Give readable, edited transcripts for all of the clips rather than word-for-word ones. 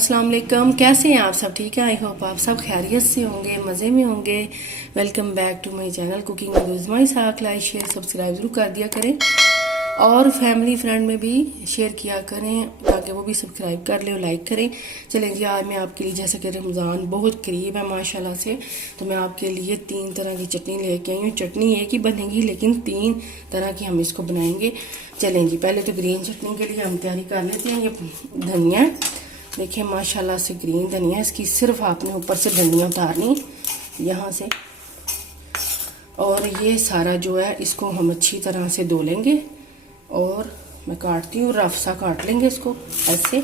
अस्सलाम वालेकुम, कैसे हैं आप सब? ठीक है, आई होप आप सब खैरियत से होंगे, मज़े में होंगे। Welcome back to my channel cooking with my साक। लाइक शेयर सब्सक्राइब जरूर कर दिया करें और फैमिली फ्रेंड में भी शेयर किया करें ताकि वो भी सब्सक्राइब कर ले और लाइक करें। चलें जी, आज मैं आपके लिए, जैसे कि रमज़ान बहुत करीब है माशाल्लाह से, तो मैं आपके लिए 3 तरह की चटनी लेके आई हूँ। चटनी एक ही बनेगी लेकिन 3 तरह की हम इसको बनाएंगे। चलें जी, पहले तो ग्रीन चटनी के लिए हम तैयारी कर लेते हैं। ये धनिया देखिए माशाल्लाह से ग्रीन धनिया, इसकी सिर्फ आपने ऊपर से डंडियाँ उतारनी यहाँ से, और ये सारा जो है इसको हम अच्छी तरह से धो लेंगे और मैं काटती हूँ, रफ सा काट लेंगे इसको ऐसे,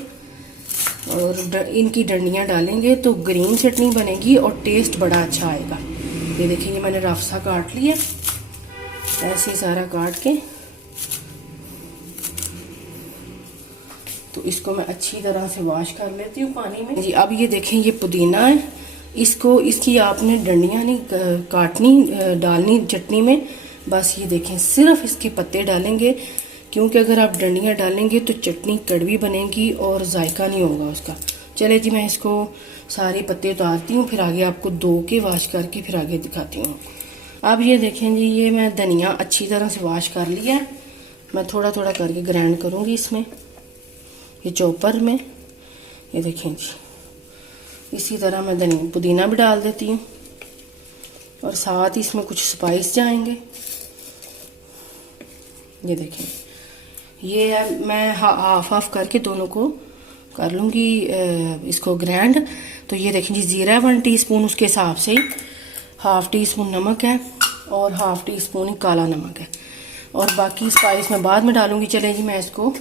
और इनकी डंडियाँ डालेंगे तो ग्रीन चटनी बनेगी और टेस्ट बड़ा अच्छा आएगा। ये देखिए, ये मैंने रफ सा काट लिया, ऐसे सारा काट के तो इसको मैं अच्छी तरह से वॉश कर लेती हूँ पानी में जी। अब ये देखें, ये पुदीना है, इसकी आपने डंडियाँ नहीं काटनी, डालनी चटनी में। बस ये देखें, सिर्फ इसके पत्ते डालेंगे, क्योंकि अगर आप डंडियाँ डालेंगे तो चटनी कड़वी बनेगी और जायका नहीं होगा उसका। चले जी, मैं इसको सारे पत्ते उतारती हूँ, फिर आगे आपको धो के वॉश करके फिर आगे दिखाती हूँ। अब ये देखें जी, ये मैं धनिया अच्छी तरह से वॉश कर लिया है। मैं थोड़ा थोड़ा करके ग्राइंड करूँगी इसमें, ये चॉपर में। ये देखें जी, इसी तरह मैं पुदीना भी डाल देती हूँ और साथ ही इसमें कुछ स्पाइस जाएंगे। ये देखें, ये है, मैं हाफ हाफ करके दोनों को कर लूँगी इसको ग्राइंड। तो ये देखें जी, जीरा 1 टीस्पून, उसके हिसाब से ही ½ टीस्पून नमक है और ½ टीस्पून ही काला नमक है, और बाकी स्पाइस मैं बाद में डालूँगी। चले जी, मैं इसको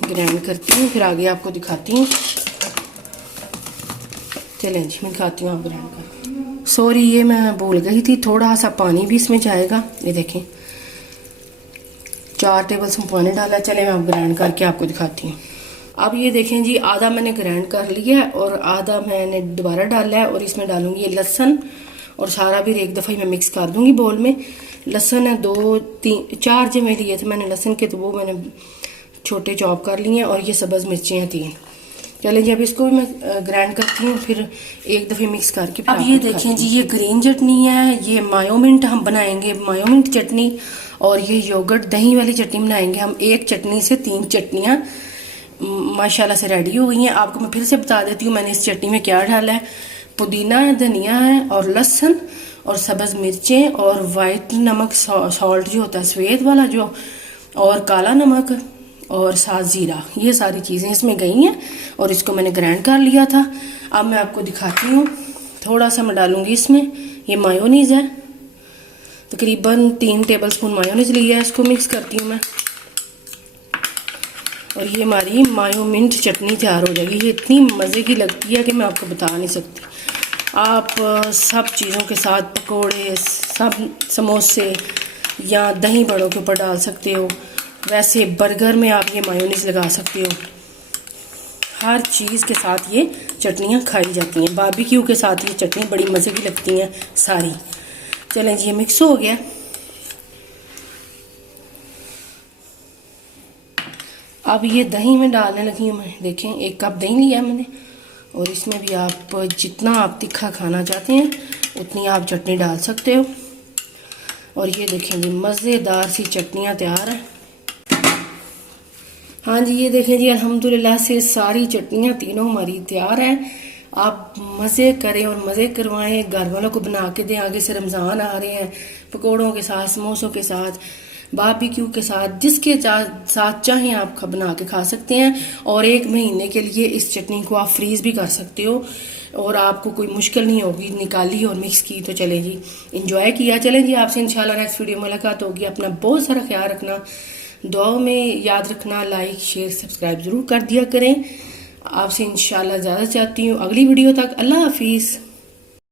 ग्राइंड करती हूँ, फिर आगे आपको दिखाती हूँ। चलें जी, मैं दिखाती हूँ आप ग्राइंड कर। सॉरी, ये मैं भूल गई थी, थोड़ा सा पानी भी इसमें जाएगा। ये देखें, 4 टेबलस्पून पानी डाला। चले मैं आप ग्राइंड करके आपको दिखाती हूँ। अब ये देखें जी, आधा मैंने ग्राइंड कर लिया है और आधा मैंने दोबारा डाला है, और इसमें डालूंगी ये लहसुन, और सारा भी एक दफ़ा ही मैं मिक्स कर दूंगी बोल में। लहसुन है 2 3 4 जो मैं लिए थे मैंने लहसुन के, तो वो मैंने छोटे चॉप कर लिए हैं, और ये सब्ज़ मिर्चें हैं 3। चलें जी, अब इसको भी मैं ग्राइंड करती हूँ, फिर एक दफ़े मिक्स करके। अब ये देखें जी, ये ग्रीन चटनी है, ये मायोमिंट हम बनाएंगे, मायोमिंट चटनी, और ये योगर्ट दही वाली चटनी बनाएंगे हम। एक चटनी से 3 चटनियाँ माशाल्लाह से रेडी हो गई हैं। आपको मैं फिर से बता देती हूँ मैंने इस चटनी में क्या डाला है। पुदीना है, धनिया है, और लहसुन, और सब्ज़ मिर्चें, और वाइट नमक, सॉल्ट जो होता है सफ़ेद वाला जो, और काला नमक, और साथ ज़ीरा। ये सारी चीज़ें इसमें गई हैं और इसको मैंने ग्राइंड कर लिया था। अब मैं आपको दिखाती हूँ, थोड़ा सा मैं डालूँगी इसमें। ये मायोनीज़ है, तकरीबन 3 टेबलस्पून मायोनीज़ लिया है, इसको मिक्स करती हूँ मैं, और ये हमारी मायोमिंट चटनी तैयार हो जाएगी। ये इतनी मज़े की लगती है कि मैं आपको बता नहीं सकती। आप सब चीज़ों के साथ, पकोड़े, सब समोसे या दही बड़ों के ऊपर डाल सकते हो। वैसे बर्गर में आप ये मायोनीज़ लगा सकते हो। हर चीज़ के साथ ये चटनियाँ खाई जाती हैं। बारबेक्यू के साथ ये चटनी बड़ी मज़े की लगती हैं सारी। चलें जी, ये मिक्स हो गया। अब ये दही में डालने लगी हूँ मैं। देखें, 1 कप दही लिया मैंने, और इसमें भी आप जितना आप तीखा खाना चाहते हैं उतनी आप चटनी डाल सकते हो। और ये देखें जी, मज़ेदार सी चटनियाँ तैयार हैं। हाँ जी, ये देखें जी, अल्हम्दुलिल्लाह से सारी चटनियाँ तीनों हमारी तैयार हैं। आप मज़े करें और मज़े करवाएं, घर वालों को बना के दें। आगे से रमज़ान आ रहे हैं, पकोड़ों के साथ, समोसों के साथ, बारबेक्यू के साथ, जिसके साथ चाहें आप बना के खा सकते हैं। और 1 महीने के लिए इस चटनी को आप फ्रीज़ भी कर सकते हो, और आपको कोई मुश्किल नहीं होगी। निकाली और मिक्स की तो चले जी, इंजॉय किया। चलें जी, आपसे इंशाल्लाह नेक्स्ट वीडियो में मुलाकात होगी। अपना बहुत सारा ख्याल रखना, दुआओं में याद रखना, लाइक शेयर सब्सक्राइब ज़रूर कर दिया करें। आपसे इंशाल्लाह ज़्यादा चाहती हूँ। अगली वीडियो तक अल्लाह हाफिज़।